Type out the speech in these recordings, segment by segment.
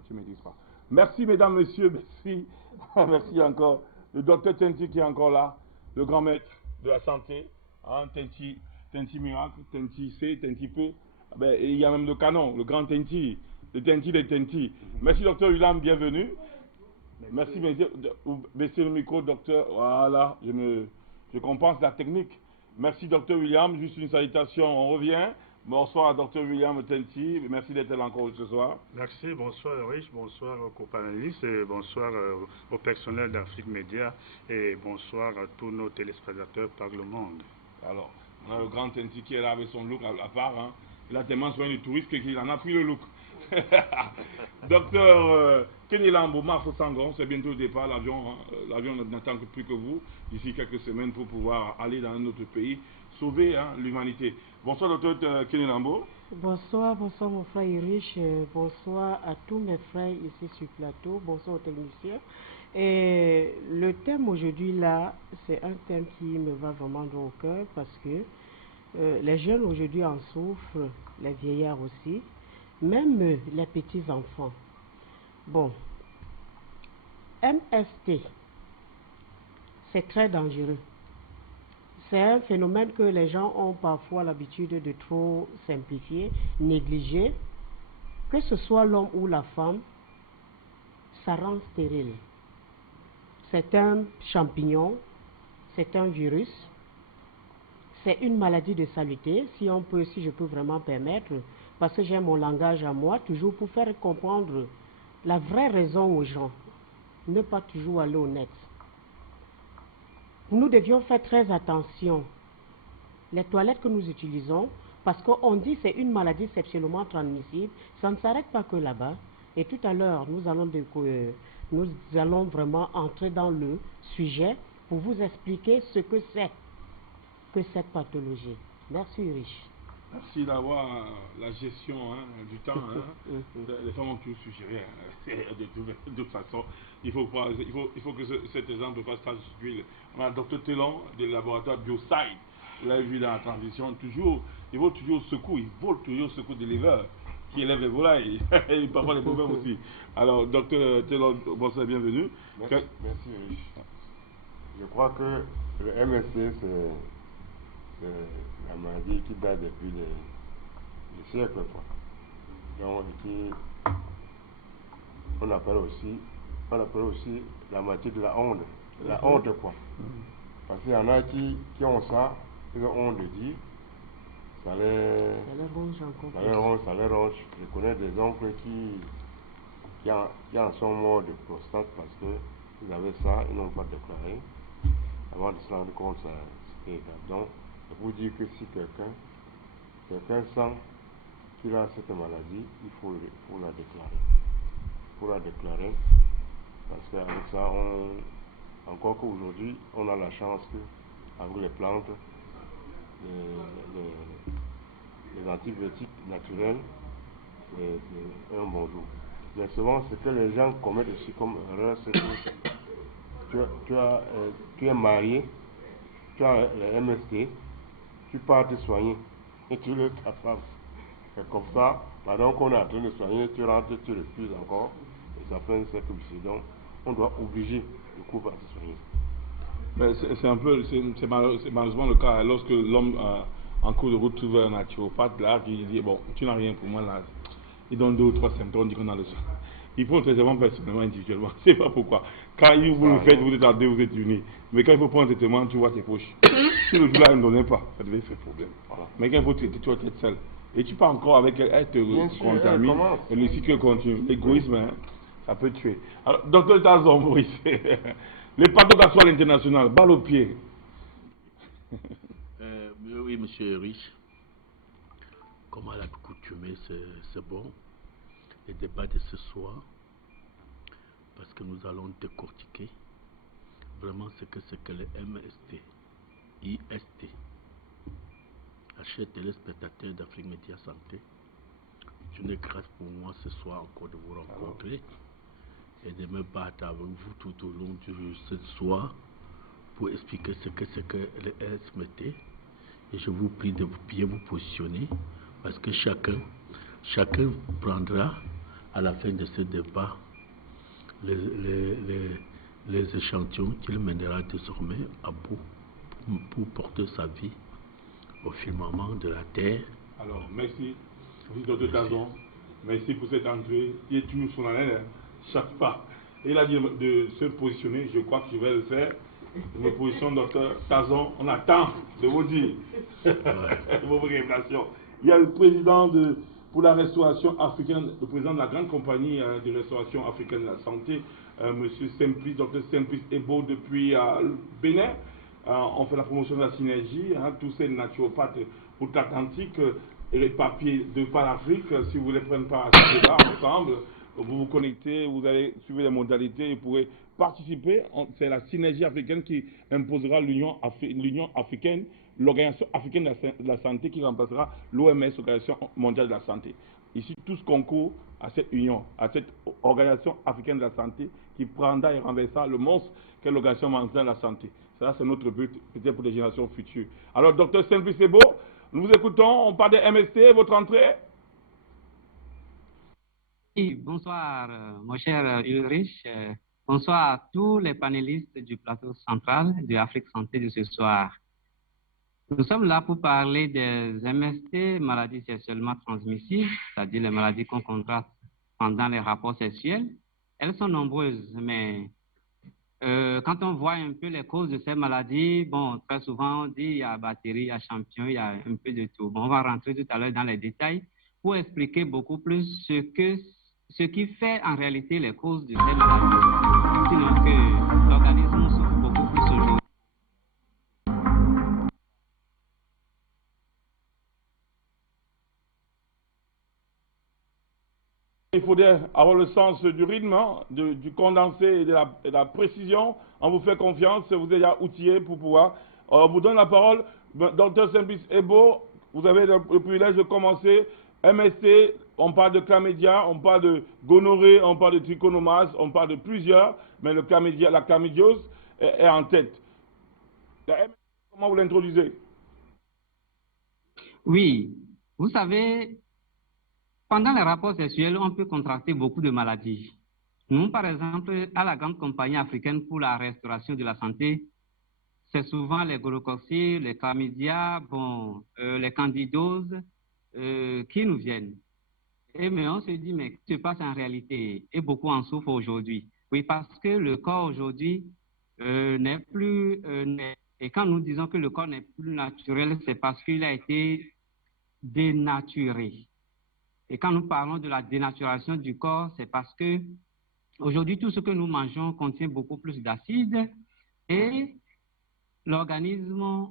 que tu ne maîtrises pas. Merci, mesdames, messieurs, merci. Merci encore. Le docteur Tenti qui est encore là, le grand maître de la santé, hein, Tenti Miracle, Tenti C, Tenti P. Ben, il y a même le canon, le grand Tenti, le Tenti des Tenti. Merci, docteur William, bienvenue. Merci, baissez le micro, docteur. Voilà, je compense la technique. Merci, docteur William. Juste une salutation, on revient. Bonsoir à docteur William Tenti. Merci d'être là encore ce soir. Merci, bonsoir Rich, bonsoir aux copanélistes et bonsoir au personnel d'Afrique Média et bonsoir à tous nos téléspectateurs par le monde. Alors, on a le grand Tenti qui est là avec son look à part. Hein. Il a tellement soin du touriste qu'il en a pris le look. Docteur Kenny Lambo, Marfo Sangon, c'est bientôt le départ. L'avion n'attend plus que vous d'ici quelques semaines pour pouvoir aller dans un autre pays, sauver l'humanité. Bonsoir, docteur Kenny Lambo. Bonsoir, bonsoir mon frère Irish, bonsoir à tous mes frères ici sur le plateau, bonsoir aux techniciens. Et le thème aujourd'hui là, c'est un thème qui me va vraiment droit au cœur parce que les jeunes aujourd'hui en souffrent, les vieillards aussi, même les petits-enfants. Bon, MST, c'est très dangereux. C'est un phénomène que les gens ont parfois l'habitude de trop simplifier, négliger. Que ce soit l'homme ou la femme, ça rend stérile. C'est un champignon, c'est un virus, c'est une maladie de saleté, si je peux vraiment permettre, parce que j'ai mon langage à moi, toujours pour faire comprendre la vraie raison aux gens. Ne pas toujours aller au net. Nous devions faire très attention. Les toilettes que nous utilisons, parce qu'on dit que c'est une maladie sexuellement transmissible, ça ne s'arrête pas que là-bas. Et tout à l'heure, nous allons vraiment entrer dans le sujet pour vous expliquer ce que c'est que cette pathologie. Merci, Rich. Merci d'avoir la gestion du temps. Les femmes ont toujours suggéré. De toute façon, il faut que cet exemple fasse tache d'huile. On a le docteur Télon des laboratoires Bioside. Vous l'avez vu dans la transition. Il vole toujours au secours des leveurs qui élèvent les volailles. Et parfois les problèmes aussi. Alors, docteur Télon, bonsoir, bienvenue. Merci, Rich. Je crois que le MST, c'est la maladie qui date depuis des siècles, quoi. Donc, on appelle aussi la maladie de la honte. La honte, quoi. Parce qu'il y en a qui ont ça, ils ont honte de dire. Ça les ronge. Je connais des oncles qui en sont morts de prostate parce qu'ils avaient ça, ils n'ont pas déclaré. Avant de se rendre compte, c'était grave. Donc, c'est pour dire que si quelqu'un sent qu'il a cette maladie, il faut la déclarer. Il faut la déclarer parce qu'avec ça, encore qu'aujourd'hui, on a la chance qu'avec les plantes, les antibiotiques naturels, c'est un bon jour. Mais souvent, ce que les gens commettent aussi comme erreur, c'est que tu es marié, tu as le MST, tu pars te soigner et tu laisses ta femme. Et comme ça, pendant qu'on est en train de soigner, tu rentres, tu refuses encore, et ça fait un cercle vicieux. Donc, on doit obliger le couple à se soigner. C'est malheureusement le cas lorsque l'homme en cours de route trouve un naturopathe là qui dit bon, tu n'as rien pour moi là. Il donne 2 ou 3 symptômes, on dit qu'on a le soin. Il prend le traitement personnellement, individuellement. Je ne sais pas pourquoi. Quand vous le faites, vous êtes à 2, vous êtes unis. Mais quand il faut prendre un traitement, tu vois tes poches. Si le jour-là ne donnait pas, ça devait faire problème. Voilà. Mais quand il faut traiter, tu vas être seul. Et tu pars encore avec elle, elle te contamine. Et le cycle continue. L'égoïsme, ça peut tuer. Alors, docteur Tazon, Maurice. Les pathos d'assaut à l'international, balle au pied. Oui, monsieur Rich. Comme à l'accoutumée, c'est bon. Les débats de ce soir, parce que nous allons décortiquer vraiment ce que c'est que le MST, IST. À chers téléspectateurs d'Afrique Média Santé, c'est une grâce pour moi ce soir encore de vous rencontrer et de me battre avec vous tout au long de ce soir pour expliquer ce que c'est que le MST. Et je vous prie de bien vous positionner parce que chacun prendra à la fin de ce débat les échantillons qu'il mènera désormais à bout pour porter sa vie au firmament de la terre. Alors, merci, Dr Tazon. Merci pour cette entrée qui est toujours solennelle, chaque pas. Il a dit de se positionner, je crois que je vais le faire. Mes positions, Dr Tazon, on attend de vous dire vos révélations. Il y a le président pour la restauration africaine, le président de la grande compagnie de restauration africaine de la santé, Monsieur Simplice, Dr Simplice Ebo depuis le Bénin. On fait la promotion de la synergie, tous ces naturopathes outre-Atlantique éparpillés de par l'Afrique. Si vous voulez prendre part à ce débat ensemble, vous vous connectez, vous allez suivre les modalités et vous pourrez participer. C'est la synergie africaine qui imposera l'Union africaine, l'Organisation africaine de la santé qui remplacera l'OMS, l'Organisation mondiale de la santé. Ici, tous concourent à cette union, à cette Organisation africaine de la santé qui prendra et renversera le monstre qu'est l'Organisation mondiale de la santé. Ça, c'est notre but, peut-être pour les générations futures. Alors, Dr Simplice Ebo, nous vous écoutons. On parle des MST, votre entrée. Oui, bonsoir, mon cher Ulrich. Bonsoir à tous les panélistes du plateau central de Afrique Santé de ce soir. Nous sommes là pour parler des MST, maladies sexuellement transmissibles, c'est-à-dire les maladies qu'on contracte pendant les rapports sexuels. Elles sont nombreuses, mais quand on voit un peu les causes de ces maladies, bon, très souvent on dit il y a bactéries, il y a champignons, il y a un peu de tout. Bon, on va rentrer tout à l'heure dans les détails pour expliquer beaucoup plus ce qui fait en réalité les causes de ces maladies. Sinon que l'organisme souffre beaucoup plus aujourd'hui. Il faudrait avoir le sens du rythme, du condensé et de la précision. On vous fait confiance, vous êtes déjà outillé pour pouvoir. On vous donne la parole. Dr Simplice Ebo, vous avez le privilège de commencer. MST, on parle de chlamydia, on parle de gonorrhée, on parle de trichomonas, on parle de plusieurs, mais la chlamydiose est en tête. La MST, comment vous l'introduisez? Oui, vous savez, pendant les rapports sexuels, on peut contracter beaucoup de maladies. Nous, par exemple, à la grande compagnie africaine pour la restauration de la santé, c'est souvent les gonococcus, les chlamydia, bon, les candidoses qui nous viennent. Mais on se dit, mais qu'est-ce qui se passe en réalité? Et beaucoup en souffrent aujourd'hui. Oui, parce que le corps aujourd'hui n'est plus... et quand nous disons que le corps n'est plus naturel, c'est parce qu'il a été dénaturé. Et quand nous parlons de la dénaturation du corps, c'est parce que aujourd'hui, tout ce que nous mangeons contient beaucoup plus d'acide et l'organisme,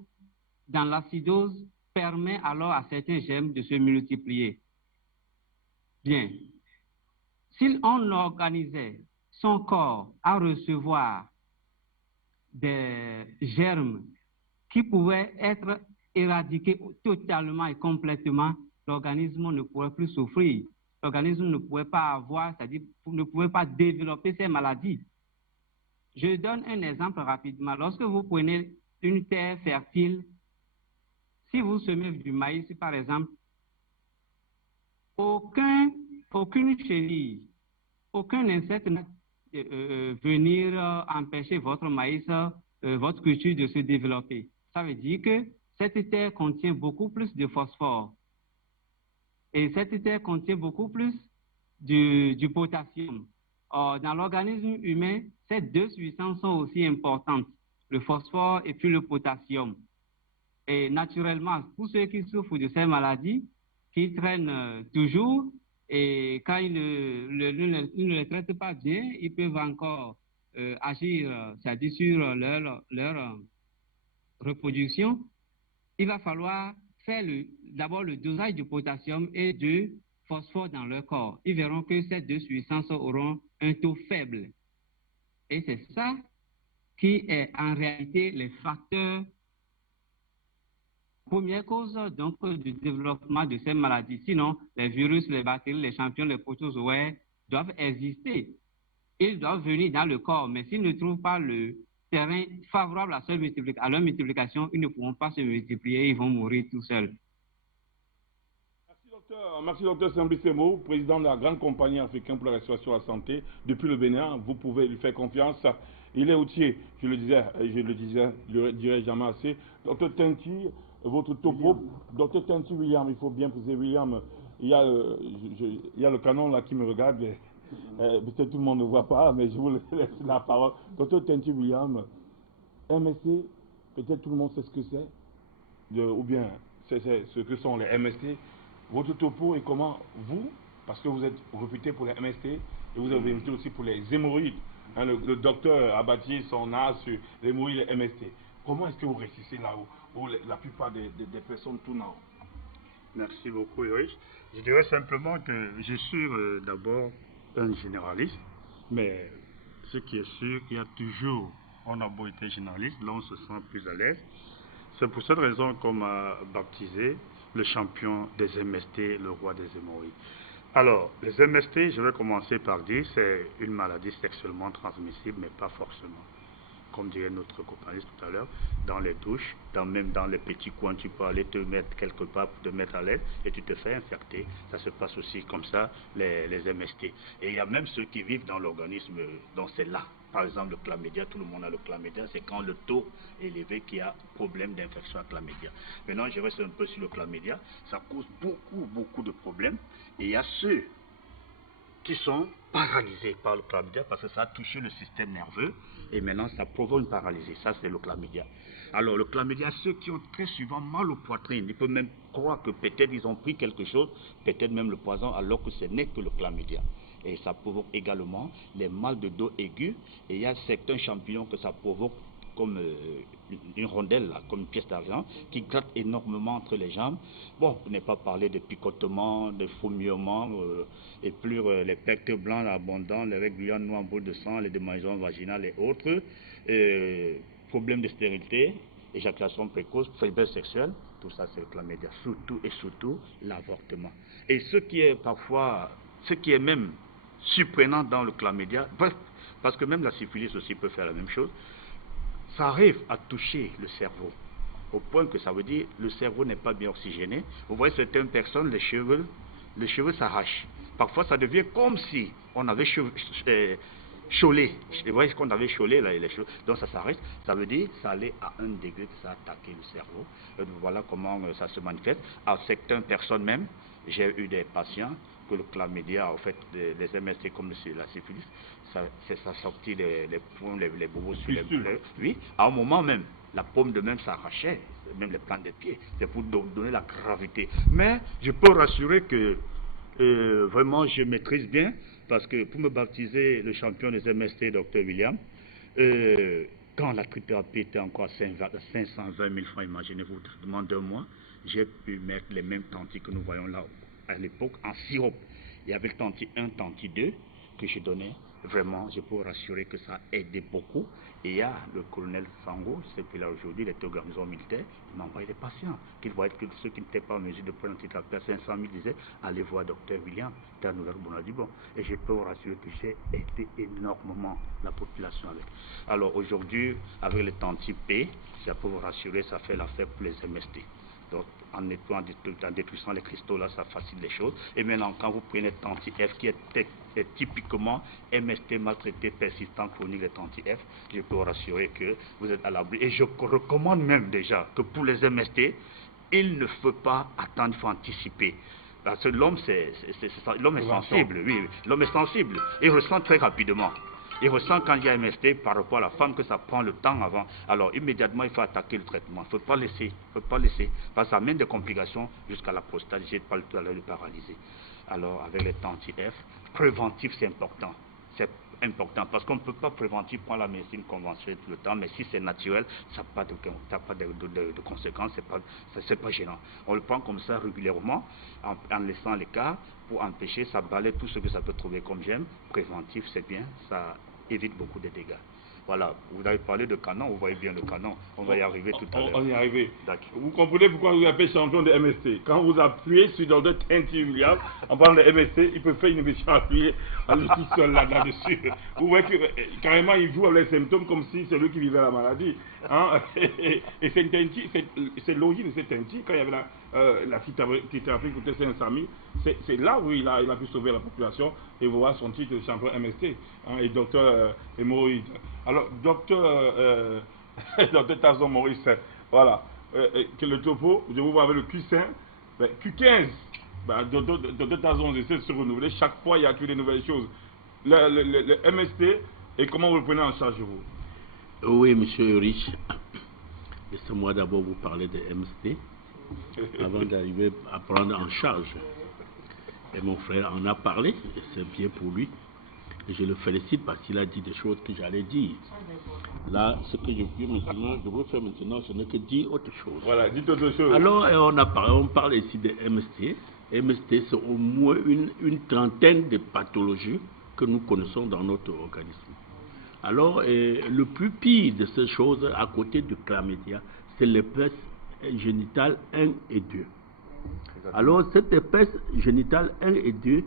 dans l'acidose, permet alors à certains germes de se multiplier. Bien. Si on organisait son corps à recevoir des germes qui pouvaient être éradiqués totalement et complètement, l'organisme ne pourrait plus souffrir. L'organisme ne pouvait pas avoir, c'est-à-dire ne pouvait pas développer ces maladies. Je donne un exemple rapidement. Lorsque vous prenez une terre fertile, si vous semez du maïs, par exemple, aucune chenille, aucun insecte ne peut venir empêcher votre maïs, votre culture de se développer. Ça veut dire que cette terre contient beaucoup plus de phosphore. Et cette terre contient beaucoup plus du potassium. Or, dans l'organisme humain, ces deux substances sont aussi importantes, le phosphore et puis le potassium. Et naturellement, pour ceux qui souffrent de ces maladies, qui traînent toujours, et quand ils ne les traitent pas bien, ils peuvent encore agir, c'est-à-dire sur leur reproduction. Il va falloir faire d'abord le dosage du potassium et du phosphore dans leur corps. Ils verront que ces deux substances auront un taux faible. Et c'est ça qui est en réalité les facteurs, première cause donc du développement de ces maladies. Sinon, les virus, les bactéries, les champignons, les protozoaires doivent exister. Ils doivent venir dans le corps, mais s'ils ne trouvent pas le terrain favorable à leur multiplication, ils ne pourront pas se multiplier, ils vont mourir tout seuls. Merci Merci docteur Sambissemo, président de la grande compagnie africaine pour la restauration de la santé depuis le Bénin. Vous pouvez lui faire confiance. Il est outillé, je le dirai jamais assez. Docteur Tenti, votre topo, docteur Tenti William, il faut bien préciser William, il y a le canon là qui me regarde. Peut-être tout le monde ne voit pas, mais je vous laisse la parole. Docteur Tenti William, MST, peut-être tout le monde sait ce que c'est, ou bien c'est ce que sont les MST. Votre topo et comment vous, parce que vous êtes réputé pour les MST et vous avez réputé aussi pour les hémorroïdes. Hein, le docteur a bâti son art sur les hémorroïdes et les MST. Comment est-ce que vous réussissez là où la plupart des personnes tournent en haut? Merci beaucoup, Eric. Je dirais simplement que je suis d'abord un généraliste, mais ce qui est sûr, il y a toujours, on a beau être généraliste, là on se sent plus à l'aise. C'est pour cette raison qu'on m'a baptisé le champion des MST, le roi des hémorroïdes. Alors, les MST, je vais commencer par dire, c'est une maladie sexuellement transmissible, mais pas forcément. Comme dirait notre copain tout à l'heure, dans les douches, même dans les petits coins, tu peux aller te mettre quelque part pour te mettre à l'aise et tu te fais infecter. Ça se passe aussi comme ça, les MST. Et il y a même ceux qui vivent dans l'organisme, dont c'est là. Par exemple, le chlamydia, tout le monde a le chlamydia, c'est quand le taux est élevé qu'il y a problème d'infection à chlamydia. Maintenant, je reste un peu sur le chlamydia, ça cause beaucoup de problèmes. Et il y a ceux qui sont paralysés par le chlamydia parce que ça a touché le système nerveux et maintenant ça provoque une paralysie. Ça, c'est le chlamydia. Alors, le chlamydia, ceux qui ont très souvent mal aux poitrines, ils peuvent même croire que peut-être ils ont pris quelque chose, peut-être même le poison, alors que ce n'est que le chlamydia. Et ça provoque également les mal de dos aigus. Et il y a certains champignons que ça provoque comme une rondelle, là, comme une pièce d'argent, qui gratte énormément entre les jambes. Bon, pour ne pas parler de picotements, de fourmillements, et plus les pectes blancs abondants, les règles noires en boule de sang, les démangeaisons vaginales et autres, problèmes de stérilité, éjaculation précoce, faiblesse sexuelle, tout ça c'est le chlamydia, surtout l'avortement. Et ce qui est même surprenant dans le chlamydia, bref, parce que même la syphilis aussi peut faire la même chose, ça arrive à toucher le cerveau, au point que ça veut dire que le cerveau n'est pas bien oxygéné. Vous voyez certaines personnes, les cheveux s'arrachent. Parfois ça devient comme si on avait chaulé. Vous voyez ce qu'on avait chaulé là, les cheveux. Donc ça s'arrête, ça veut dire que ça allait à 1 degré que ça a attaqué le cerveau. Voilà comment ça se manifeste. À certaines personnes même, j'ai eu des patients que le chlamydia, en fait, les MST comme la syphilis, ça sortit les bobos sur les plaies. Oui, à un moment même, la paume de main s'arrachait, même les plantes des pieds. C'est pour donner la gravité. Mais je peux rassurer que vraiment je maîtrise bien, parce que pour me baptiser le champion des MST, Dr William, quand la trithérapie était encore à 520 000 francs, imaginez-vous, traitement d'1 mois, j'ai pu mettre les mêmes tantis que nous voyons là à l'époque en sirop. Il y avait le tanti 1, tanti 2 que je donnais. Vraiment, je peux vous rassurer que ça a aidé beaucoup. Et il y a le colonel Fango, c'est que là aujourd'hui, il était au garnison militaire, il m'a envoyé des patients. Qu'il voyait que ceux qui n'étaient pas en mesure de prendre un trithérapie à 500 000 disaient, allez voir Dr William, t'as nouvelle bon. Et je peux vous rassurer que j'ai aidé énormément la population avec. Alors aujourd'hui, avec le tanti P, je peux vous rassurer, ça fait l'affaire pour les MST. Donc, en détruisant les cristaux, là, ça facilite les choses. Et maintenant, quand vous prenez le tanti-F, qui est typiquement MST maltraité, persistant, chronique, le tanti-F, je peux vous rassurer que vous êtes à l'abri. Et je recommande même déjà que pour les MST, il ne faut pas attendre, il faut anticiper. Parce que l'homme est sensible, oui, l'homme est sensible. Il ressent très rapidement. Il ressent quand il y a MST par rapport à la femme que ça prend le temps avant. Alors immédiatement il faut attaquer le traitement. Il ne faut pas laisser. Parce que ça amène des complications jusqu'à la prostate. J'ai pas le temps de le paralyser. Alors avec les tanti-F, préventif c'est important. C'est important parce qu'on ne peut pas préventif prendre la médecine conventionnelle tout le temps, mais si c'est naturel, ça n'a pas de conséquences, c'est pas gênant. On le prend comme ça régulièrement, en laissant l'écart pour empêcher, ça balaie tout ce que ça peut trouver comme gemme. Préventif, c'est bien, ça évite beaucoup de dégâts. Voilà, vous avez parlé de canon, vous voyez bien le canon, on va y arriver tout à l'heure. On y est arrivé. Vous comprenez pourquoi vous appelez champion de MST. Quand vous appuyez sur Dr Tenti William, en parlant de MST, il peut faire une émission appuyée à lui tout seul là-dessus. Vous voyez que carrément il joue avec les symptômes comme si c'est lui qui vivait la maladie. Hein? Et c'est l'origine de cette Tenti, quand il y avait la thérapie coûtait 500 000. C'est là où il a pu sauver la population et voir son titre de champion MST, hein, et docteur hémorroïde. Alors, docteur Tazon Maurice, voilà, que le topo, je vous vois avec le Q5, ben, Q15, ben, docteur Tazon essaie de se renouveler, chaque fois il y a toujours des nouvelles choses. Le MST, et comment vous le prenez en charge, vous? Oui, monsieur Rich, laissez-moi d'abord vous parler de MST avant d'arriver à prendre en charge. Et mon frère en a parlé, et c'est bien pour lui. Et je le félicite parce qu'il a dit des choses que j'allais dire. Là, ce que je veux faire maintenant, ce n'est que dire autre chose. Voilà, dites autre chose. Alors, on parle ici de MST. MST, c'est au moins une trentaine de pathologies que nous connaissons dans notre organisme. Alors, le plus pire de ces choses, à côté du chlamydia, c'est l'herpès génitale 1 et 2. Alors, cette herpès génitale 1 et 2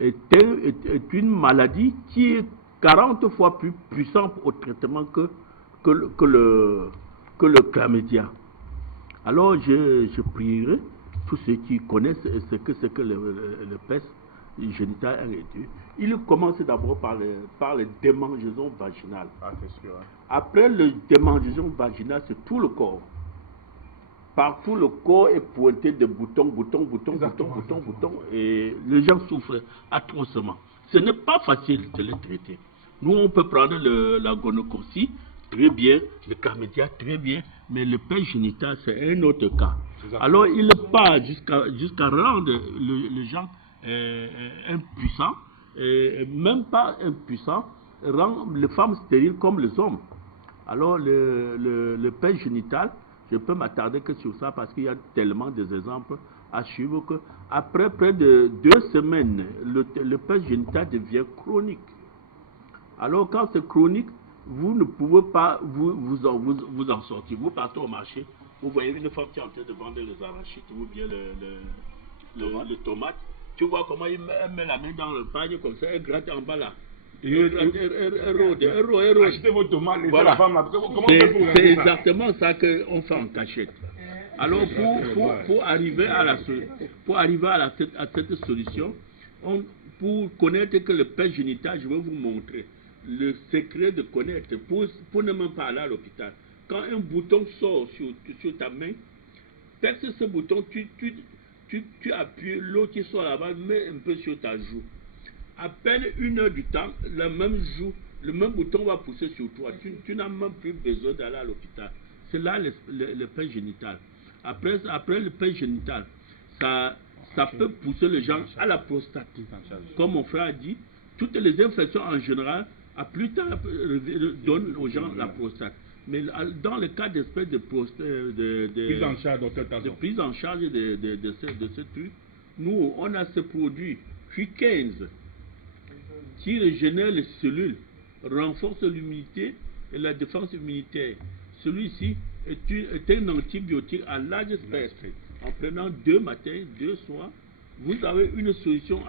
est une maladie qui est 40 fois plus puissante au traitement que le chlamydia. Alors, je prierai tous ceux qui connaissent ce que c'est que l'herpès génital 1 et 2. Il commence d'abord par les démangeaisons vaginales. Ah, c'est sûr. Hein. Après les démangeaisons vaginales, c'est tout le corps. Partout le corps est pointé de boutons, et les gens souffrent atrocement. Ce n'est pas facile de les traiter. Nous, on peut prendre la gonococcie, très bien, le chlamydia, très bien, mais le herpès génital, c'est un autre cas. Alors, il part jusqu'à rendre les gens impuissants, et même pas impuissants, rend les femmes stériles comme les hommes. Alors, le herpès génital, je peux m'attarder que sur ça parce qu'il y a tellement d'exemples à suivre que après près de 2 semaines, le herpès génital devient chronique. Alors quand c'est chronique, vous ne pouvez pas vous en sortir. Vous partez au marché, vous voyez une femme qui est en train de vendre les arachides ou bien le tomate. Tu vois comment elle met la main dans le panier comme ça, elle gratte en bas là. Elle rôde. Achetez vos tomates, voilà. La femme là. Comment c'est exactement ça qu'on fait en cachette. Alors pour arriver à cette solution, pour connaître que le herpès génital, je vais vous montrer le secret de connaître pour ne même pas aller à l'hôpital. Quand un bouton sort sur ta main, perce ce bouton, tu appuies, l'eau qui sort là-bas, mets un peu sur ta joue. À peine 1 heure du temps, le même bouton va pousser sur toi. Tu n'as même plus besoin d'aller à l'hôpital. C'est là l'herpès génital. Après l'herpès génital, ça peut pousser les gens à la prostate. Comme mon frère a dit, toutes les infections en général, à plus tard, donnent aux gens la prostate. Mais dans le cas d'espèce de prise en charge, de ce truc, nous, on a ce produit Q15 qui régénère les cellules, renforce l'immunité et la défense immunitaire. Celui-ci est un antibiotique à large spectre. En prenant 2 matins, 2 soirs, vous avez une solution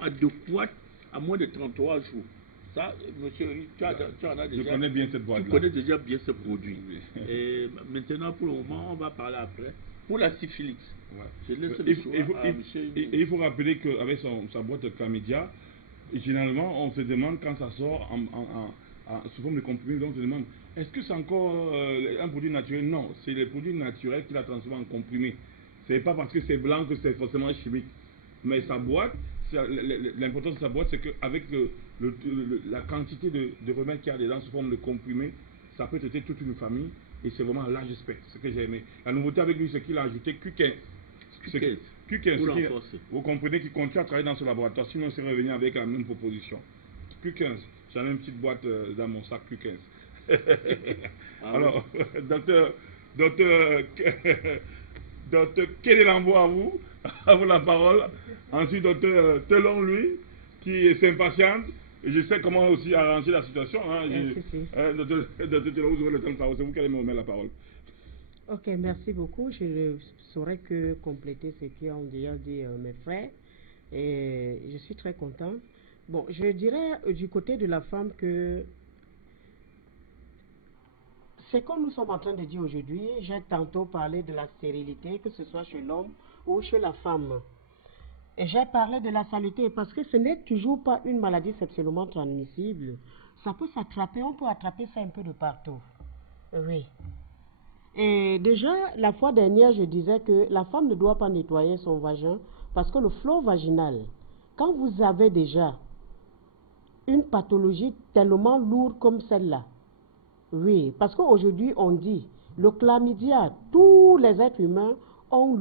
adéquate à moins de 33 jours. Ça, monsieur, tu en as déjà. Je connais bien cette boîte-là. Tu connais déjà bien ce produit. Et maintenant, pour le moment, on va parler après. Pour la syphilis, je laisse le choix à monsieur. Et il faut rappeler qu'avec sa boîte de chlamydia, généralement, on se demande quand ça sort sous forme de comprimé, on se demande est-ce que c'est encore un produit naturel? Non, c'est les produits naturels qui la transforment en comprimé. C'est pas parce que c'est blanc que c'est forcément chimique. Mais sa boîte, l'importance de sa boîte, c'est qu'avec la quantité de remèdes qu'il y a dedans sous forme de comprimé, ça peut traiter toute une famille et c'est vraiment un large spectre, ce que j'ai aimé. La nouveauté avec lui, c'est qu'il a ajouté Q15. Q15, vous comprenez qu'il continue à travailler dans ce laboratoire, sinon il serait revenu avec la même proposition. Q15, j'en ai une petite boîte dans mon sac Q15. Alors, docteur quel est l'envoi à vous la parole. Ensuite, docteur Telon, lui, qui s'impatiente. Et je sais comment aussi arranger la situation. Hein. Docteur Telon, vous aurez le temps de parler. C'est vous qui allez me remettre la parole. Ok, merci beaucoup. Je ne saurais que compléter ce qu'ont déjà dit mes frères. Et je suis très content. Bon, je dirais du côté de la femme que C'est comme nous sommes en train de dire aujourd'hui, j'ai tantôt parlé de la stérilité, que ce soit chez l'homme ou chez la femme. Et j'ai parlé de la saleté parce que ce n'est toujours pas une maladie sexuellement transmissible. Ça peut s'attraper, on peut attraper ça un peu de partout. Oui. Et déjà, la fois dernière, je disais que la femme ne doit pas nettoyer son vagin parce que le flot vaginal, quand vous avez déjà une pathologie tellement lourde comme celle-là, oui, parce qu'aujourd'hui, on dit, le chlamydia, tous les êtres humains ont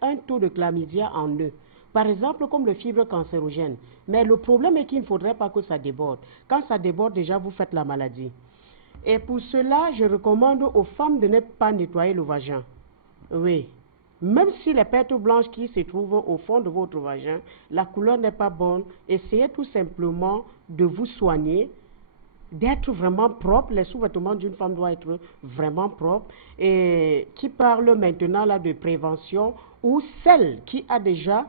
un taux de chlamydia en eux. Par exemple, comme le fibre cancérogène. Mais le problème est qu'il ne faudrait pas que ça déborde. Quand ça déborde, déjà, vous faites la maladie. Et pour cela, je recommande aux femmes de ne pas nettoyer le vagin. Oui. Même si les pertes blanches qui se trouvent au fond de votre vagin, la couleur n'est pas bonne, essayez tout simplement de vous soigner, d'être vraiment propre. Les sous-vêtements d'une femme doivent être vraiment propres. Et qui parle maintenant là de prévention, ou celle qui a déjà,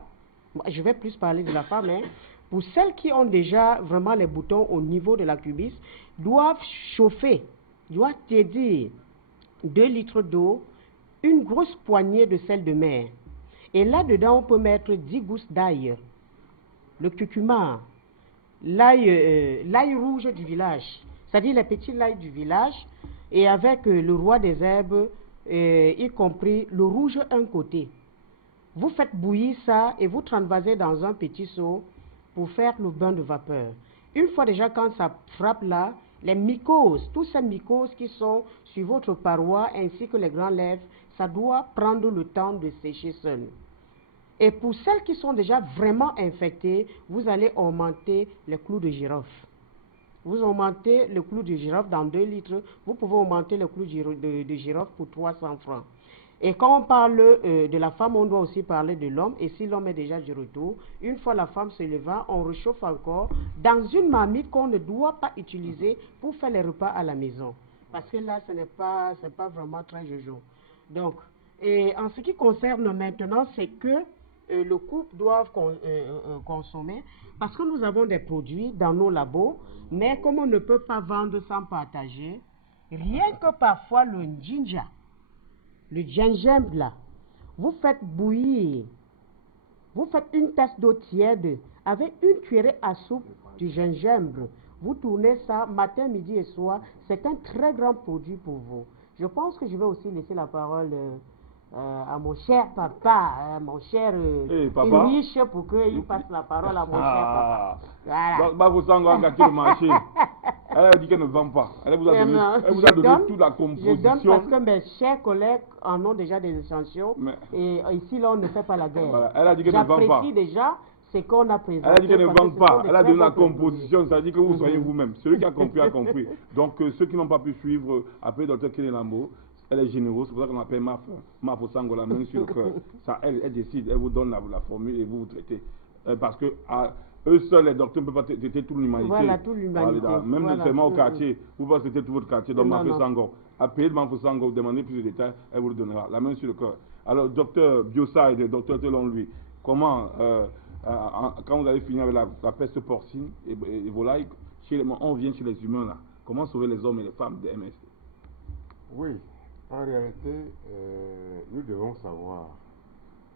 je vais plus parler de la femme, hein, pour celles qui ont déjà vraiment les boutons au niveau de la pubis, doivent chauffer, doivent dire 2 litres d'eau, une grosse poignée de sel de mer. Et là-dedans, on peut mettre 10 gousses d'ail, le curcuma, l'ail rouge du village, c'est-à-dire les petits l'ail du village, et avec le roi des herbes, y compris le rouge un côté. Vous faites bouillir ça et vous transvasez dans un petit seau pour faire le bain de vapeur. Une fois déjà quand ça frappe là, les mycoses, tous ces mycoses qui sont sur votre paroi ainsi que les grands lèvres, ça doit prendre le temps de sécher seul. Et pour celles qui sont déjà vraiment infectées, vous allez augmenter les clous de girofle. Vous augmentez le clou de girofle dans 2 litres, vous pouvez augmenter le clou de girofle pour 300 francs. Et quand on parle de la femme, on doit aussi parler de l'homme. Et si l'homme est déjà du retour, une fois la femme se levant, on réchauffe encore dans une marmite qu'on ne doit pas utiliser pour faire les repas à la maison. Parce que là, ce n'est pas vraiment très jojo. Donc, et en ce qui concerne maintenant, c'est que le couple doit consommer, parce que nous avons des produits dans nos labos, mais comme on ne peut pas vendre sans partager, rien que parfois le ginger, le gingembre là, vous faites bouillir, vous faites une tasse d'eau tiède avec une cuillerée à soupe du gingembre, vous tournez ça matin, midi et soir, c'est un très grand produit pour vous. Je pense que je vais aussi laisser la parole à mon cher papa, mon cher riche, pour qu'il passe la parole à mon cher papa. Voilà. Elle a dit qu'elle ne vend pas. Elle vous a donné toute la composition. Je donne parce que mes chers collègues en ont déjà des échantillons. Et ici, là, on ne fait pas la guerre. Voilà. Elle a dit qu'elle ne vend pas. J'apprécie déjà ce qu'on a présenté. Elle a dit qu'elle ne vend pas. Elle a donné la composition. Ça dit que vous soyez vous-même. Celui qui a compris a compris. Donc, ceux qui n'ont pas pu suivre, appelez Dr Kelly Lambo. Elle est généreuse, c'est pour ça qu'on appelle Mafo Sango, la main sur le cœur. Ça, elle décide, elle vous donne la formule et vous traitez. Parce que eux seuls, les docteurs ne peuvent pas traiter toute l'humanité. Voilà, toute l'humanité. Même voilà. Seulement au quartier, vous pouvez traiter tout votre quartier. Donc, Mafo Sango, appelez Mafo Sango, demandez plus de détails, elle vous le donnera. La main sur le cœur. Alors, docteur Bioside, docteur Telon, lui, comment, quand vous avez fini avec la peste porcine et volaille, on vient chez les humains là. Comment sauver les hommes et les femmes des MST? Oui. En réalité, nous devons savoir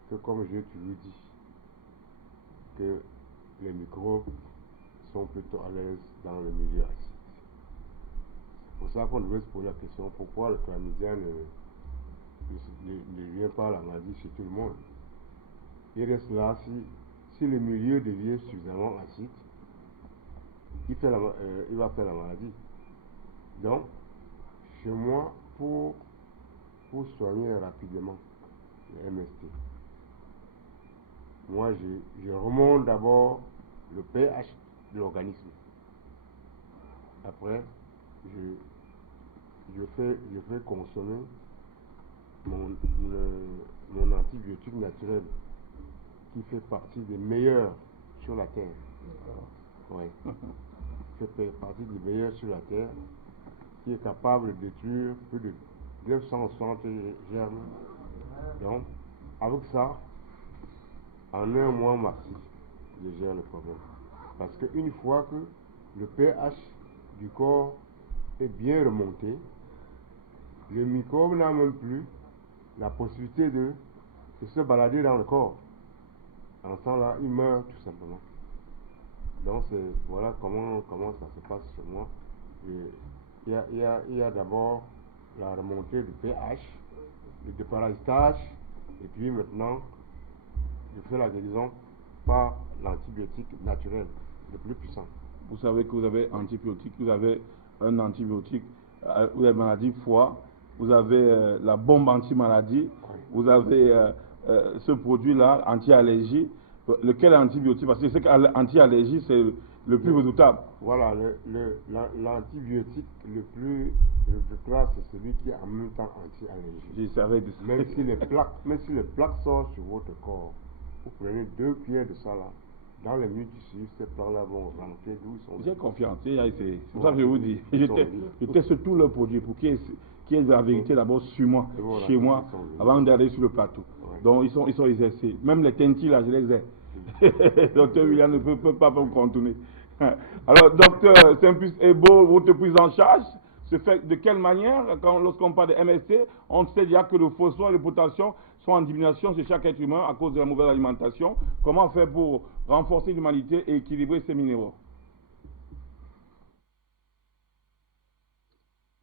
que, comme j'ai toujours dit, que les microbes sont plutôt à l'aise dans le milieu acide. C'est pour ça qu'on devait se poser la question pourquoi le chlamydia ne vient pas à la maladie chez tout le monde. Il reste là si le milieu devient suffisamment acide, il va faire la maladie. Donc, chez moi, pour soigner rapidement les MST, moi je remonte d'abord le pH de l'organisme. Après, je fais consommer mon antibiotique naturel qui fait partie des meilleurs sur la terre. Oui. Fait partie des meilleurs sur la terre, qui est capable de détruire plus de 960 germes. Donc, avec ça, en un mois maxi, je gère le problème. Parce qu'une fois que le pH du corps est bien remonté, le microbe n'a même plus la possibilité de se balader dans le corps. En ce temps-là, il meurt tout simplement. Donc voilà comment ça se passe chez moi. Il y a d'abord la remontée du pH, le déparasitage, et puis maintenant, je fais la guérison par l'antibiotique naturel, le plus puissant. Vous savez que vous avez antibiotique, vous avez un antibiotique, vous avez maladie foie, vous avez la bombe anti-maladie, oui. Vous avez ce produit-là, anti-allergie. Lequel antibiotique? Parce que c'est qu'anti-allergie, c'est le plus redoutable. Voilà, l'antibiotique le plus redoutable, c'est celui qui est en même temps anti-allergie. Je savais de ça. Même si les plaques sortent sur votre corps, vous prenez 2 cuillères de ça là. Dans les minutes qui suivent, ces plaques-là vont rentrer d'où ils sont. J'ai confiance, c'est pour ça que je vous dis. Je teste tous leurs produits pour qu'il y ait de la vérité d'abord sur moi, chez moi, avant d'aller sur le plateau. Ouais. Donc ils sont exercés. Même les tentis là, je les ai. Docteur William ne peut pas me contourner. Alors, docteur Saint-Puce Ebo, votre prise en charge se fait de quelle manière? Lorsqu'on parle de MST, on sait déjà que le phosphore et le potassium sont en diminution chez chaque être humain à cause de la mauvaise alimentation. Comment faire pour renforcer l'humanité et équilibrer ces minéraux?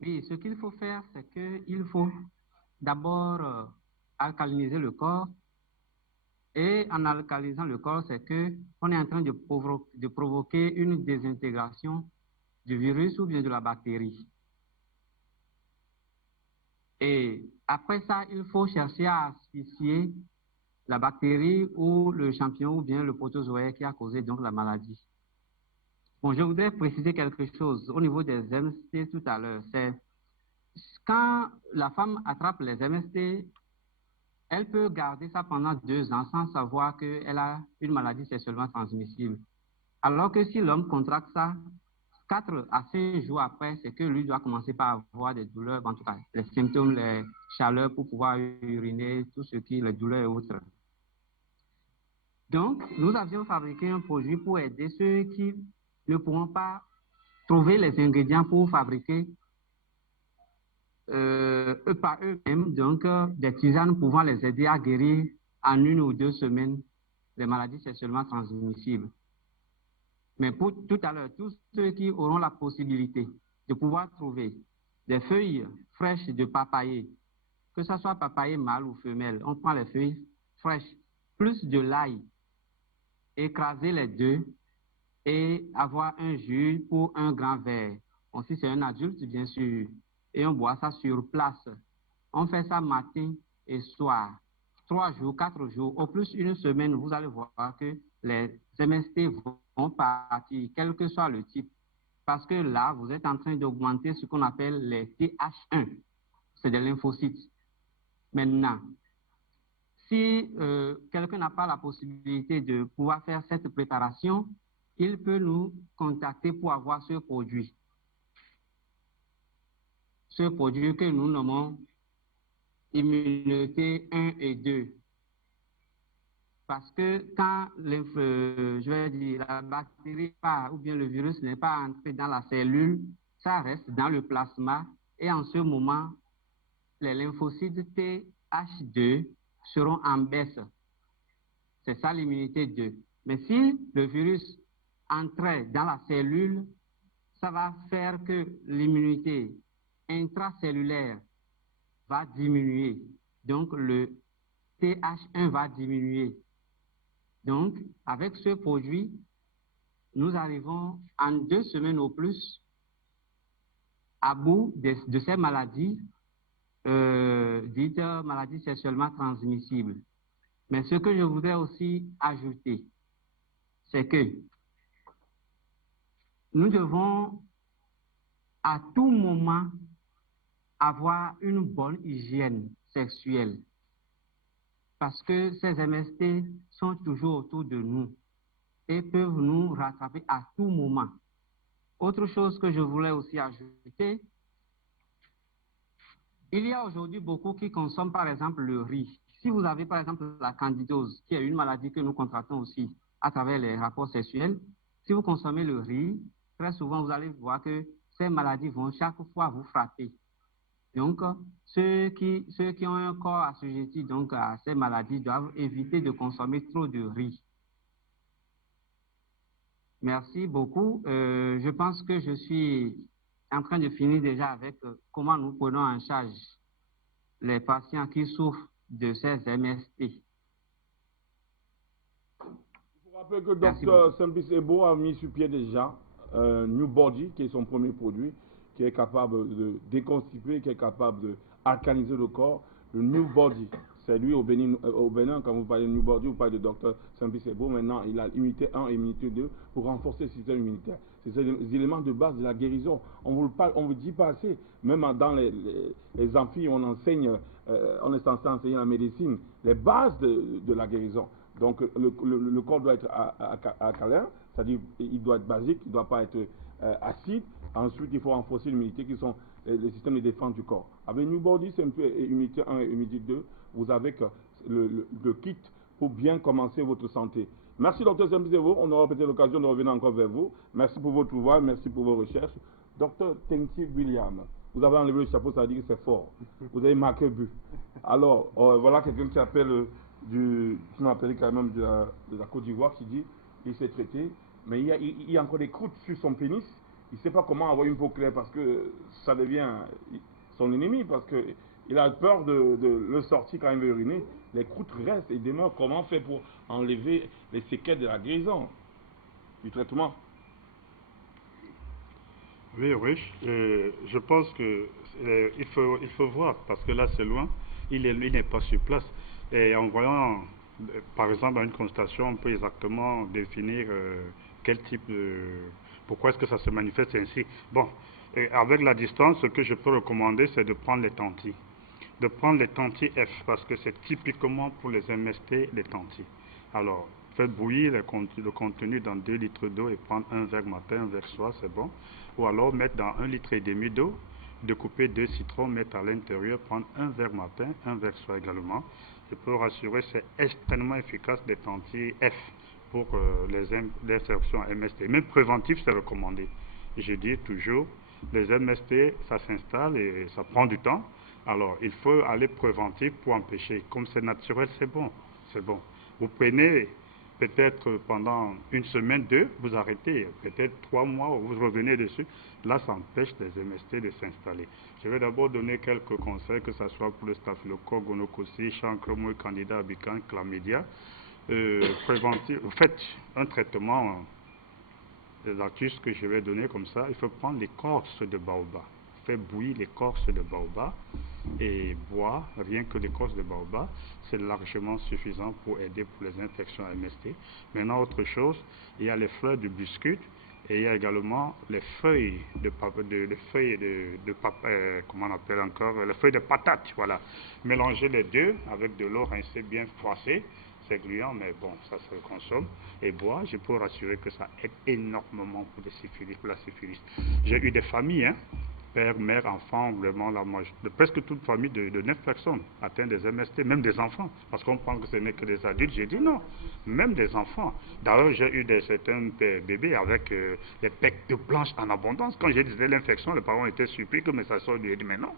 Oui, ce qu'il faut faire, c'est qu'il faut d'abord alcaliniser le corps. Et en alcalinisant le corps, c'est qu'on est en train de provoquer une désintégration du virus ou bien de la bactérie. Et après ça, il faut chercher à asphyxier la bactérie ou le champignon ou bien le protozoaire qui a causé donc la maladie. Bon, je voudrais préciser quelque chose au niveau des MST tout à l'heure. C'est quand la femme attrape les MST, elle peut garder ça pendant 2 ans sans savoir qu'elle a une maladie sexuellement transmissible. Alors que si l'homme contracte ça, 4 à 5 jours après, c'est que lui doit commencer par avoir des douleurs, en tout cas les symptômes, les chaleurs pour pouvoir uriner, tout ce qui est les douleurs et autres. Donc, nous avions fabriqué un produit pour aider ceux qui ne pourront pas trouver les ingrédients pour fabriquer par eux-mêmes, donc des tisanes pouvant les aider à guérir en 1 ou 2 semaines les maladies sexuellement transmissibles. Mais pour tout à l'heure, tous ceux qui auront la possibilité de pouvoir trouver des feuilles fraîches de papayer, que ce soit papayer mâle ou femelle, on prend les feuilles fraîches, plus de l'ail, écraser les 2 et avoir un jus pour 1 grand verre. Bon, si c'est un adulte, bien sûr, et on boit ça sur place. On fait ça matin et soir, 3 jours, 4 jours, au plus 1 semaine, vous allez voir que les MST vont partir, quel que soit le type. Parce que là, vous êtes en train d'augmenter ce qu'on appelle les TH1, c'est des lymphocytes. Maintenant, si quelqu'un n'a pas la possibilité de pouvoir faire cette préparation, il peut nous contacter pour avoir ce produit. Ce produit que nous nommons immunité 1 et 2. Parce que quand la bactérie part, ou bien le virus n'est pas entré dans la cellule, ça reste dans le plasma et en ce moment, les lymphocytes TH2 seront en baisse. C'est ça l'immunité 2. Mais si le virus entrait dans la cellule, ça va faire que l'immunité intracellulaire va diminuer. Donc, le TH1 va diminuer. Donc, avec ce produit, nous arrivons en 2 semaines au plus à bout de ces maladies dites maladies sexuellement transmissibles. Mais ce que je voudrais aussi ajouter, c'est que nous devons à tout moment avoir une bonne hygiène sexuelle. Parce que ces MST sont toujours autour de nous et peuvent nous rattraper à tout moment. Autre chose que je voulais aussi ajouter, il y a aujourd'hui beaucoup qui consomment par exemple le riz. Si vous avez par exemple la candidose, qui est une maladie que nous contractons aussi à travers les rapports sexuels, si vous consommez le riz, très souvent vous allez voir que ces maladies vont chaque fois vous frapper. Donc, ceux qui ont un corps assujetti donc à ces maladies doivent éviter de consommer trop de riz. Merci beaucoup. Je pense que je suis en train de finir déjà avec comment nous prenons en charge les patients qui souffrent de ces MST. Il faut rappeler que Merci Dr beaucoup. Simplice Ebo a mis sur pied déjà New Body, qui est son premier produit, qui est capable de déconstiper, qui est capable d'alcaliniser le corps. Le New Body, c'est lui au Bénin, quand vous parlez de New Body, vous parlez de Dr Simplice Ebo. Maintenant, il a immunité 1 et immunité 2 pour renforcer le système immunitaire. C'est les éléments de base de la guérison. On ne vous dit pas assez. Même dans les amphis, on enseigne, on est censé enseigner la médecine, les bases de la guérison. Donc le corps doit être alcalin, c'est-à-dire il doit être basique, il ne doit pas être acide. Ensuite, il faut renforcer l'immunité qui sont les systèmes de défense du corps. Avec New Body, c'est un peu immunité 1 et immunité 2. Vous avez le kit pour bien commencer votre santé. Merci Dr Simplice-Ebo, on aura peut-être l'occasion de revenir encore vers vous. Merci pour votre ouvrage, merci pour vos recherches. Dr Tenty William, vous avez enlevé le chapeau, ça veut dire que c'est fort. Vous avez marqué le but. Alors, voilà quelqu'un qui appelle qui m'appelle quand même de la Côte d'Ivoire, qui dit il s'est traité, mais il y a encore des croûtes sur son pénis. Il ne sait pas comment avoir une peau claire parce que ça devient son ennemi, parce qu'il a peur de le sortir quand il veut uriner. Les croûtes restent et demeurent. Comment faire pour enlever les séquelles de la guérison, du traitement? Oui, Rich, je pense que il faut voir, parce que là c'est loin, il n'est pas sur place. Et en voyant, par exemple, à une constatation, on peut exactement définir quel type de... Pourquoi est-ce que ça se manifeste ainsi. Bon, avec la distance, ce que je peux recommander, c'est de prendre les tantis. De prendre les tantis F, parce que c'est typiquement pour les MST, les tantis. Alors, faites bouillir le contenu dans 2 litres d'eau et prendre un verre matin, un verre soir, c'est bon. Ou alors mettre dans 1,5 litre d'eau, découper 2 citrons, mettre à l'intérieur, prendre un verre matin, un verre soir également. Je peux rassurer, c'est extrêmement efficace des tantis F pour les infections MST. Même préventif, c'est recommandé. Je dis toujours, les MST, ça s'installe et ça prend du temps. Alors, il faut aller préventif pour empêcher. Comme c'est naturel, c'est bon. C'est bon. Vous prenez peut-être pendant une semaine, 2, vous arrêtez. Peut-être 3 mois, vous revenez dessus. Là, ça empêche les MST de s'installer. Je vais d'abord donner quelques conseils, que ce soit pour le staphylocoque, gonococcus, chancre, candida albicans, chlamydia. Préventif. Vous faites un traitement des astuces que je vais donner comme ça. Il faut prendre l'écorce de baobab. Faire bouillir l'écorce de baobab et boire rien que l'écorce de baobab, c'est largement suffisant pour aider pour les infections MST. Maintenant, autre chose, il y a les fleurs du biscuit et il y a également les feuilles comment on appelle encore, les feuilles de patate, voilà. Mélangez les deux avec de l'eau rincée bien froissée. C'est gluant, mais bon, ça se consomme. Et boire, je peux rassurer que ça aide énormément pour la syphilis. J'ai eu des familles, hein, père, mère, enfant, vraiment presque toute famille de 9 personnes atteintes des MST, même des enfants. Parce qu'on pense que ce n'est que des adultes. J'ai dit non, même des enfants. D'ailleurs, j'ai eu certains bébés avec les pecs de blanche en abondance. Quand j'ai dit l'infection, les parents étaient surpris que mais ça sort du... Mais non.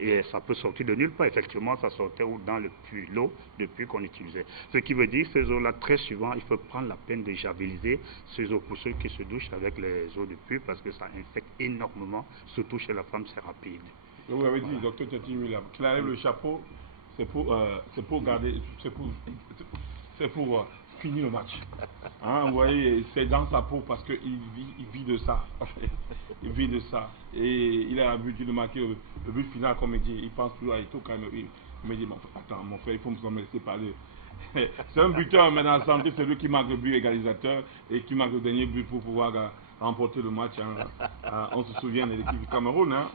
Et ça peut sortir de nulle part. Effectivement, ça sortait dans le puits, l'eau, le puits qu'on utilisait. Ce qui veut dire que ces eaux-là, très souvent, il faut prendre la peine de javeliser ces eaux pour ceux qui se douchent avec les eaux de puits parce que ça infecte énormément, surtout chez la femme, c'est rapide. Vous avez dit, docteur Tenty William, qu'il enlève le chapeau, c'est pour garder, c'est pour finir le match. Hein, vous voyez, c'est dans sa peau parce qu'il vit de ça. Il vit de ça. Et il a l'habitude de marquer le but final, comme il dit. Il pense toujours à Eto'o quand même. Il me dit, attends, mon frère, il faut me laisser parler. C'est un buteur, mais dans la santé, c'est lui qui marque le but égalisateur et qui marque le dernier but pour pouvoir remporter le match. Hein. On se souvient de l'équipe du Cameroun. Hein.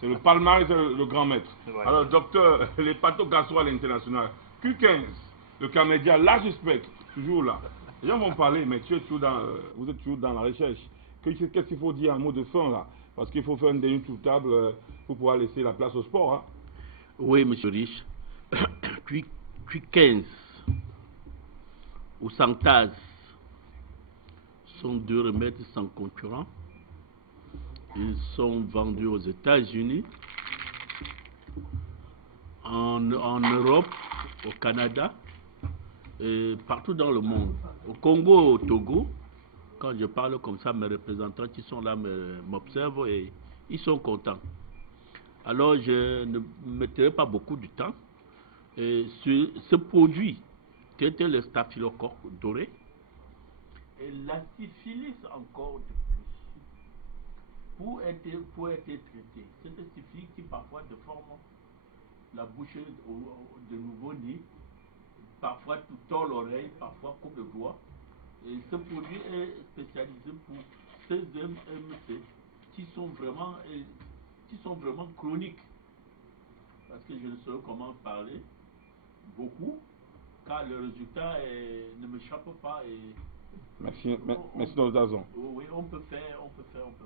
C'est le palmarès, le grand maître. Voilà. Alors, docteur, les pathogastro à l'international, Q15, le Camédia, large spectre, toujours là. Les gens vont parler, mais vous êtes toujours dans la recherche. Qu'est-ce qu'il faut dire en mot de fin là? Parce qu'il faut faire un dernier tour de table pour pouvoir laisser la place au sport. Hein. Oui, monsieur Rich. Q15 ou Santaz sont 2 remèdes sans concurrent. Ils sont vendus aux États-Unis en Europe, au Canada, et partout dans le monde. Au Congo, au Togo, quand je parle comme ça, mes représentants qui sont là m'observent et ils sont contents. Alors je ne mettrai pas beaucoup de temps. Et ce produit, qui était le staphylocoque doré, et la syphilis encore de plus, pour être traité. Cette syphilis qui parfois déforme la bouche de nouveau-né, parfois tout tord l'oreille, parfois coupe le doigt. Et ce produit est spécialisé pour ces MMC qui sont vraiment chroniques. Parce que je ne saurais comment parler beaucoup, car le résultat ne me m'échappe pas. Et merci, Dr Zon. Oui, on peut faire.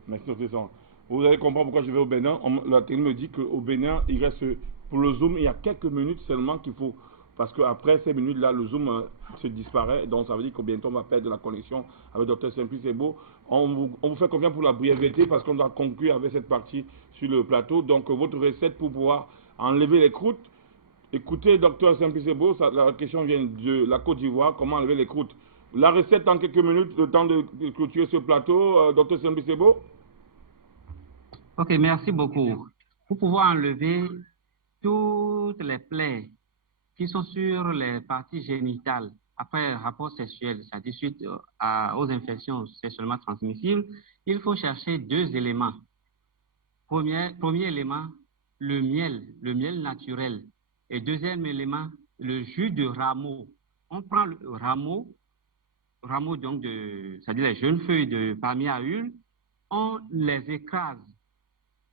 Merci, Dr Zon. Vous allez comprendre pourquoi je vais au Bénin. La technique me dit qu'au Bénin, il reste, pour le Zoom, il y a quelques minutes seulement qu'il faut. Parce qu'après ces minutes-là, le Zoom se disparaît. Donc ça veut dire que bientôt on va perdre la connexion avec Dr Simplice Ebo. On vous fait confiance pour la brièveté parce qu'on doit conclure avec cette partie sur le plateau. Donc votre recette pour pouvoir enlever les croûtes. Écoutez, Dr Simplice Ebo, la question vient de la Côte d'Ivoire, comment enlever les croûtes. La recette en quelques minutes, le temps de clôturer ce plateau, Dr Simplice Ebo. Ok, merci beaucoup. Pour pouvoir enlever toutes les plaies qui sont sur les parties génitales après un rapport sexuel, c'est-à-dire suite aux infections sexuellement transmissibles, il faut chercher deux éléments. Premier élément, le miel naturel. Et deuxième élément, le jus de rameau. On prend le rameau donc c'est-à-dire les jeunes feuilles de palmier à huile, on les écrase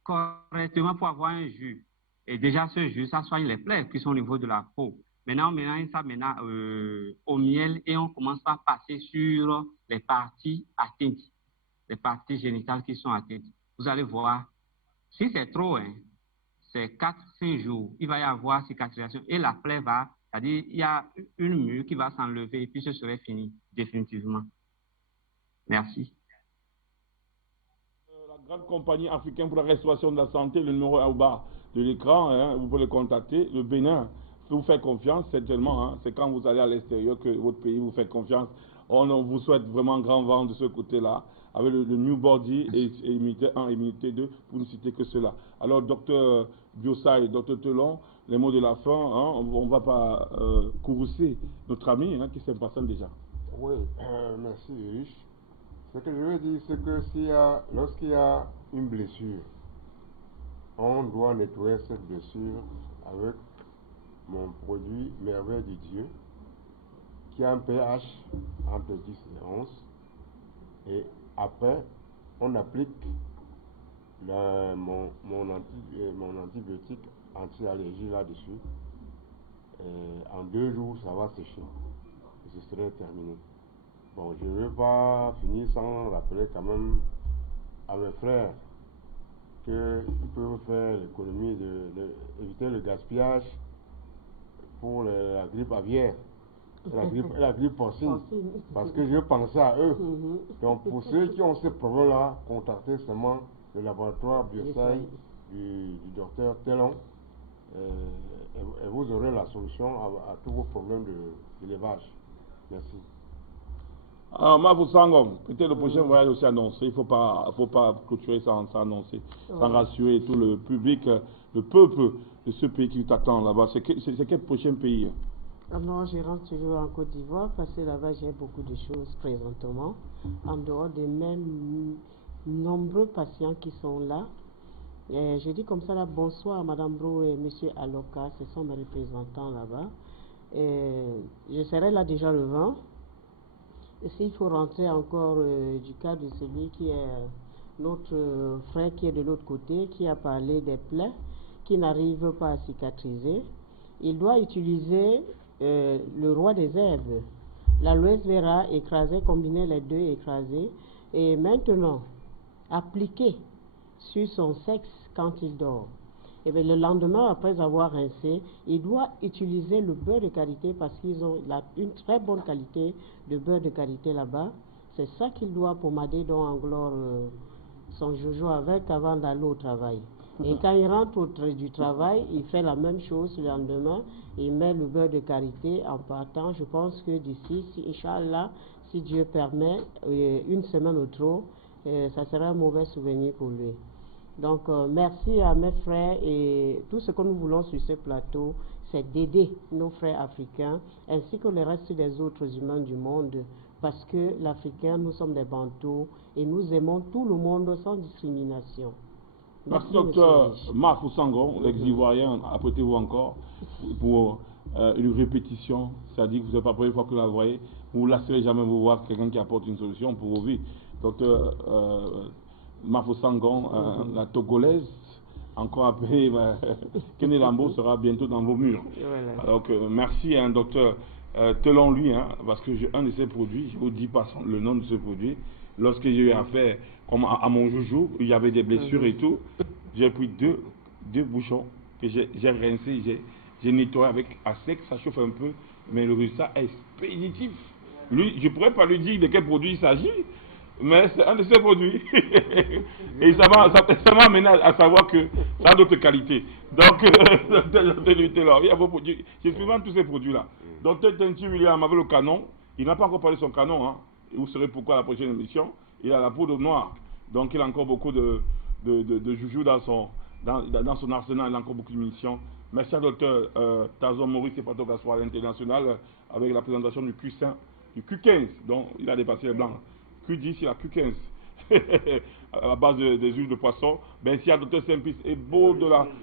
correctement pour avoir un jus. Et déjà, ce jus, ça soigne les plaies qui sont au niveau de la peau. Maintenant, on mélange ça au miel et on commence à passer sur les parties atteintes, les parties génitales qui sont atteintes. Vous allez voir, si c'est trop, c'est 4-5 jours, il va y avoir cicatrisation et la plaie va, c'est-à-dire il y a une mue qui va s'enlever et puis ce serait fini définitivement. Merci. La grande compagnie africaine pour la restauration de la santé, le numéro au bas de l'écran, vous pouvez le contacter. Le Bénin vous fait confiance, c'est tellement, c'est quand vous allez à l'extérieur que votre pays vous fait confiance. On vous souhaite vraiment grand vent de ce côté-là, avec le New Body et immunité 1 et immunité 2, pour ne citer que cela. Alors, docteur Biossa et docteur Telon, les mots de la fin, on ne va pas courroucer notre ami qui s'impatiente déjà. Oui, merci Rich. Ce que je veux dire, c'est que lorsqu'il y a une blessure, on doit nettoyer cette blessure avec mon produit Merveille du Dieu, qui a un pH entre 10 et 11. Et après, on applique mon antibiotique anti-allergie là-dessus. En 2 jours, ça va sécher. Et ce serait terminé. Bon, je ne veux pas finir sans rappeler quand même à mes frères qu'ils peuvent faire l'économie d'éviter le gaspillage pour la grippe aviaire, la grippe porcine, parce que je pensais à eux. Donc pour ceux qui ont ce problème-là, contactez seulement le laboratoire Biosaï du docteur Telon et vous aurez la solution à tous vos problèmes d'élevage. Merci. Mavou Sangom, peut-être le prochain voyage aussi annoncé, il ne faut pas clôturer sans annoncer, sans rassurer tout le public, le peuple de ce pays qui t'attend là-bas. C'est quel prochain pays? Non, je rentre toujours en Côte d'Ivoire parce que là-bas j'ai beaucoup de choses présentement, en dehors des mêmes nombreux patients qui sont là. Et je dis comme ça là, bonsoir Madame Bro et Monsieur Aloka, ce sont mes représentants là-bas. Je serai là déjà le 20. Et s'il faut rentrer encore du cas de celui qui est notre frère qui est de l'autre côté, qui a parlé des plaies qui n'arrivent pas à cicatriser, il doit utiliser le roi des herbes, l'aloe vera écrasée, combiner les deux écrasés, et maintenant appliquer sur son sexe quand il dort. Et bien, le lendemain, après avoir rincé, il doit utiliser le beurre de qualité parce qu'ils ont une très bonne qualité de beurre de qualité là-bas. C'est ça qu'il doit pommader, donc englobe son jojo avec avant d'aller au travail. Et quand il rentre du travail, il fait la même chose le lendemain. Il met le beurre de karité en partant. Je pense que d'ici, Inch'Allah, si Dieu permet, une semaine ou trop, ça sera un mauvais souvenir pour lui. Donc, merci à mes frères, et tout ce que nous voulons sur ce plateau, c'est d'aider nos frères africains ainsi que le reste des autres humains du monde, parce que l'Africain, nous sommes des Bantous et nous aimons tout le monde sans discrimination. Merci, docteur Marc Sangon, l'ex-Ivoirien. Apprêtez-vous encore pour une répétition, c'est-à-dire que vous n'êtes pas la première fois que vous la voyez. Vous ne laisserez jamais vous voir quelqu'un qui apporte une solution pour vos vies. Docteur Marc Sangon, la Togolaise, encore appelée Kené Lambo, sera bientôt dans vos murs. Voilà. Alors merci, hein, docteur. Telons lui, hein, parce que j'ai un de ces produits, je ne vous dis pas le nom de ce produit. Lorsque j'ai eu affaire comme à mon joujou, il y avait des blessures et tout, j'ai pris deux bouchons que j'ai rincé, j'ai nettoyé avec à sec, ça chauffe un peu, mais le résultat est expéditif. Lui, je ne pourrais pas lui dire de quel produit il s'agit, mais c'est un de ces produits. Et ça m'a amené à savoir que ça a d'autres qualités. Donc, il y a vos produits. J'ai suivi tous ces produits-là. Docteur Tenchi William avait le canon. Il n'a pas encore parlé de son canon. Hein. Et vous saurez pourquoi à la prochaine émission. Il a la poudre noire. Donc, il a encore beaucoup de joujou dans son arsenal. Il a encore beaucoup de munitions. Merci à docteur Tazon Maurice et Pato Gassoir à l'international avec la présentation du Q5, du Q15. Donc, il a dépassé les blancs. Q10, il a Q15. À la base des huiles de poisson. Merci à Dr Simplice et Beau,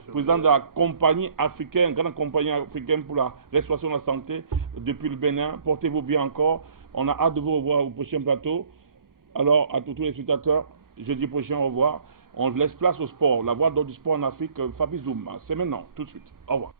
président de la compagnie africaine, grande compagnie africaine pour la restauration de la santé depuis le Bénin. Portez-vous bien encore. On a hâte de vous revoir au prochain plateau. Alors, à tous les spectateurs, jeudi prochain, au revoir. On laisse place au sport. La voix du sport en Afrique, Fabrice Zoum. C'est maintenant, tout de suite. Au revoir.